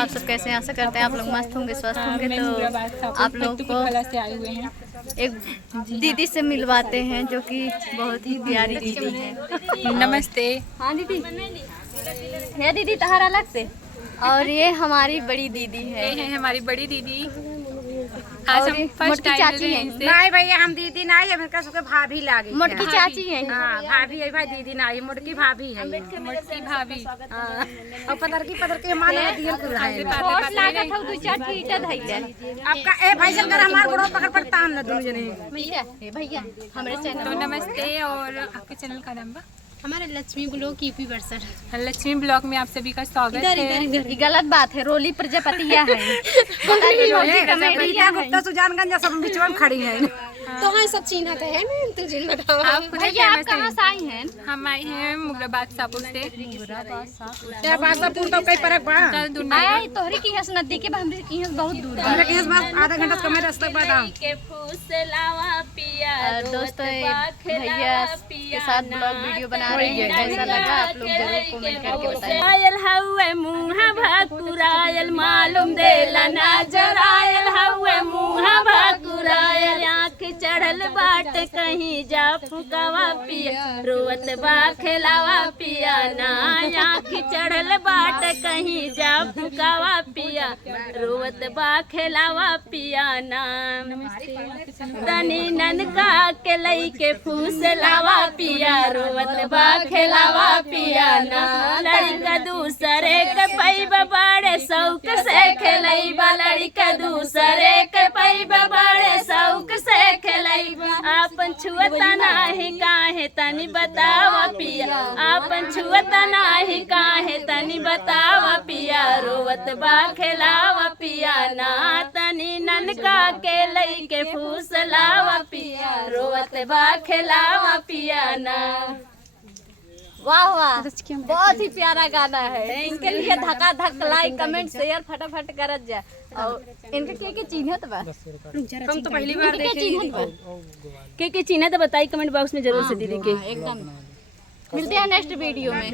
आप सब कैसे हैं? आशा करते हैं आप लोग मस्त होंगे, स्वस्थ होंगे। तो आप लोग को से आए हुए हैं, एक दीदी से मिलवाते हैं जो कि बहुत ही प्यारी दीदी है। नमस्ते। हाँ दीदी, है दीदी तहार अलग से। और ये हमारी बड़ी दीदी ये है, है हमारी बड़ी दीदी। आज हम फर्स्ट मोटकी टाइम चाची मिल रहे हैं। हैं इनसे। नहीं भैया हम दीदी ना है, मेरे सबके भाभी लागे। मोटकी चाची है। हाँ भाभी है भाई, दीदी ना है, मोटकी भाभी है। मोटकी भाभी हाँ, और पतर की माने दियल कुल है। बहुत लागत है, 2-4 ईटा धइले। आपका ए भाई शंकर हमार गोड़ो पकड़ पड़ता न दोनों जने। भैया हे भैया हमरे तो चैनल नमस्ते। और आपके चैनल का नाम बा? हमारे लक्ष्मी ब्लॉग यूपी वर्षर। लक्ष्मी ब्लॉग में आप सभी का स्वागत है। ये गलत बात है, रोली प्रजापतिया है। पता नहीं रोली कमेडिया है। गुप्ता सुजानगंज सब बीचवा में खड़ी है। तो हाँ सब चिन्ह है ना, तुझे बताओ। आप खुद भैया आप फेमस कहाँ हैं। से आई हैं? हम आए हैं मुगराबाद सापुर से। क्या बासापुर तो कई परक बा। चल दूर नहीं आया तोहरी की हंस नदी के हमरे की हंस बहुत दूर है। हमरा के बस आधा घंटा से कम रास्ता बाद आओ। दोस्तों ये भैया के साथ ब्लॉग वीडियो बना रहे हैं, कैसा लगा आप लोग जरूर कमेंट करके बताइए। आयल हवे मुँह भाकुरायल मालूम देला ना जरायल हवे मुँह भाकुरायल आँख चढ़ल बाट कहीं जा फुकावा पिया रोवत बा खेलावा पिया ना आँख चढ़ल बाट कहीं जा फुकावा पिया रोवत बा खेलावा पिया ना तनी ननका के लई के फूस लावा पिया रोवत बा खेलावा पिया ना लड़का दूसरे के पैबा बड़े शौक से खेलैबा लड़का दूसरे के पैबा बड़े शौक से खेलैबा आपन छुअता नाही काहे तनी बतावा पिया आपन छुअता नाही काहे तनी बतावा पिया रोवत बा खेलावा पिया ना तनी ननका के लई के फूस लावा पिया रोवत बा खेलावा पिया ना। वाह वाह, बहुत ही प्यारा गाना है। इनके लिए धक्का धक लाइक कमेंट शेयर फटाफट करत जा। और इनके के चिन्हत बा, हम तो पहली बार के चिन्हत बा के चिन्ह तो बताई कमेंट बॉक्स में जरूर से दीदी के। एकदम। मिलते हैं नेक्स्ट वीडियो में।